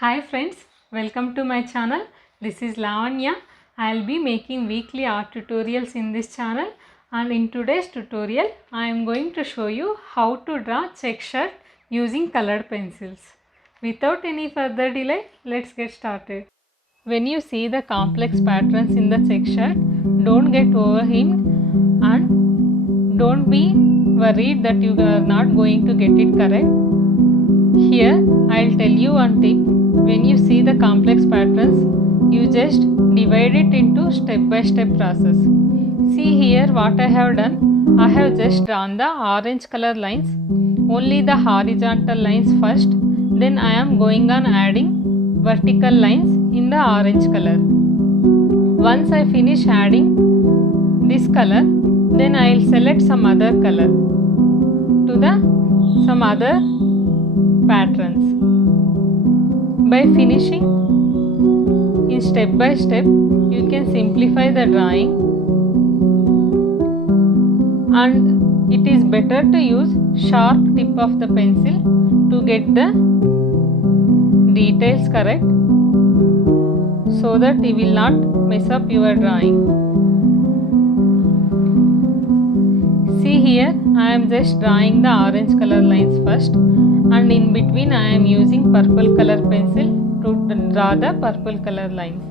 Hi friends, welcome to my channel. This is Lavanya. I will be making weekly art tutorials in this channel, and in today's tutorial I am going to show you how to draw check shirt using colored pencils. Without any further delay, let's get started. When you see the complex patterns in the check shirt, don't get overwhelmed and don't be worried that you are not going to get it correct. Here I'll tell you one tip. When you see the complex patterns, you just divide it into step-by-step process. See here what I have done. I have just drawn the orange color lines, only the horizontal lines first. Then I am going on adding vertical lines in the orange color. Once I finish adding this color, then I will select some other color to the some other patterns. By finishing in step by step, you can simplify the drawing, and it is better to use sharp tip of the pencil to get the details correct, so that you will not mess up your drawing. See here, I am just drawing the orange color lines first, and in between I am using purple color pencil to draw the purple color lines.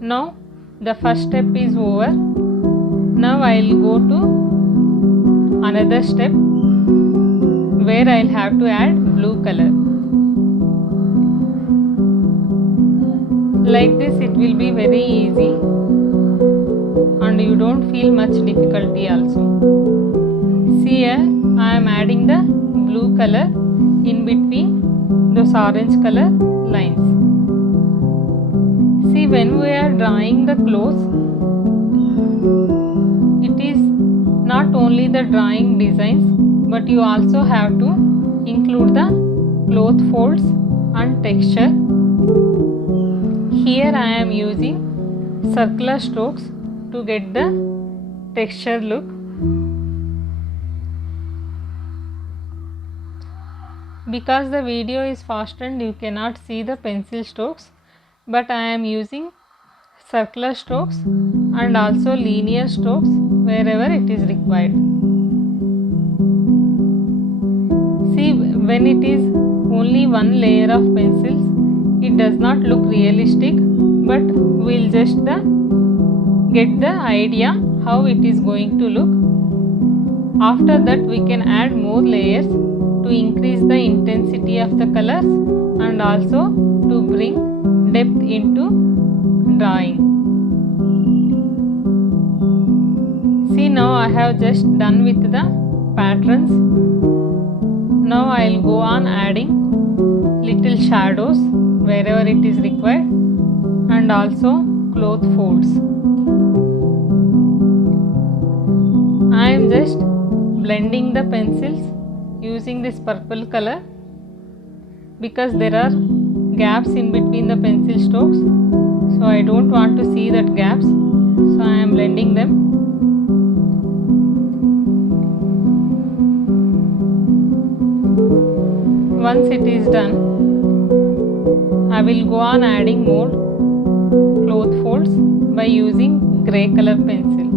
Now the first step is over. Now I will go to another step where I will have to add blue color. Like this it will be very easy and you don't feel much difficulty also. See here, I am adding the blue color in between those orange color lines. See, when we are drawing the clothes, it is not only the drawing designs, but you also have to include the cloth folds and texture. Here I am using circular strokes to get the texture look. Because the video is fastened, you cannot see the pencil strokes, but I am using circular strokes and also linear strokes wherever it is required. See, when it is only one layer of pencils, it does not look realistic, but we will just get the idea how it is going to look. After that we can add more layers to increase the intensity of the colors and also to bring depth into drawing. See, now I have just done with the patterns. Now I will go on adding little shadows wherever it is required and also cloth folds. I am just blending the pencils using this purple color because there are gaps in between the pencil strokes, so I don't want to see that gaps, so I am blending them. Once it is done, I will go on adding more cloth folds by using grey color pencil.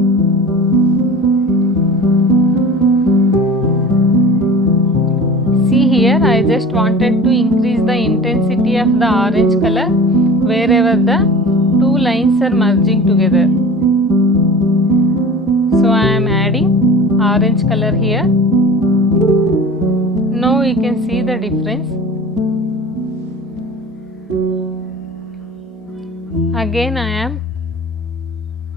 See here, I just wanted to increase the intensity of the orange color wherever the two lines are merging together. So I am adding orange color here. Now you can see the difference. Again I am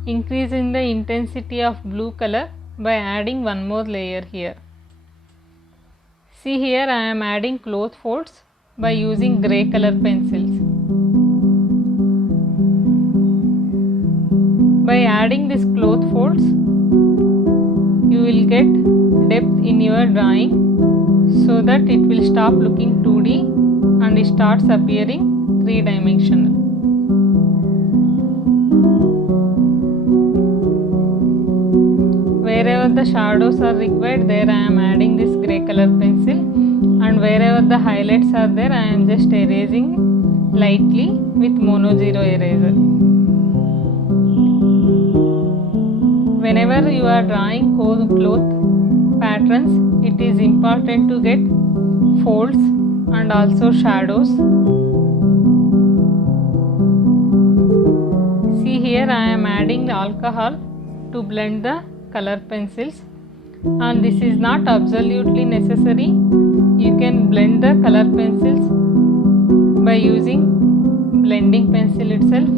increasing the intensity of blue color by adding one more layer here. See here, I am adding cloth folds by using grey color pencils. By adding this cloth folds, you will get depth in your drawing so that it will stop looking 2D and it starts appearing 3-dimensional. Wherever the shadows are required, there I am adding this grey color pencil, and and wherever the highlights are there, I am just erasing lightly with mono zero eraser. Whenever you are drawing cloth patterns, it is important to get folds and also shadows. See here, I am adding the alcohol to blend the color pencils, and this is not absolutely necessary. You can blend the color pencils by using blending pencil itself.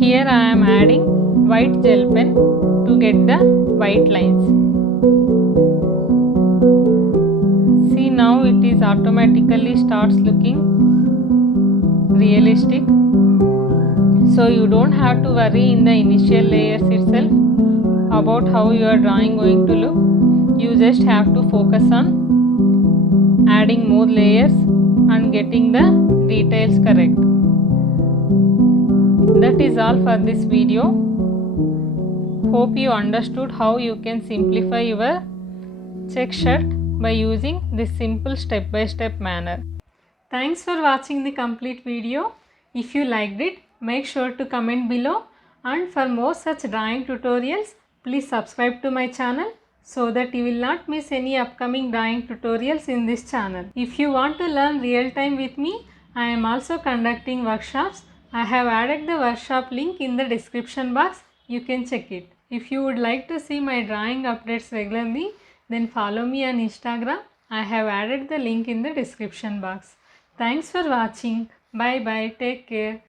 Here I am adding white gel pen to get the white lines. See, now it is automatically starts looking realistic. So you don't have to worry in the initial layers itself about how your drawing going to look. You just have to focus on adding more layers and getting the details correct. That is all for this video. Hope you understood how you can simplify your check shirt by using this simple step-by-step manner. Thanks for watching the complete video. If you liked it, make sure to comment below, and for more such drawing tutorials, please subscribe to my channel so that you will not miss any upcoming drawing tutorials in this channel. If you want to learn real time with me, I am also conducting workshops. I have added the workshop link in the description box. You can check it. If you would like to see my drawing updates regularly, then follow me on Instagram. I have added the link in the description box. Thanks for watching. Bye bye. Take care.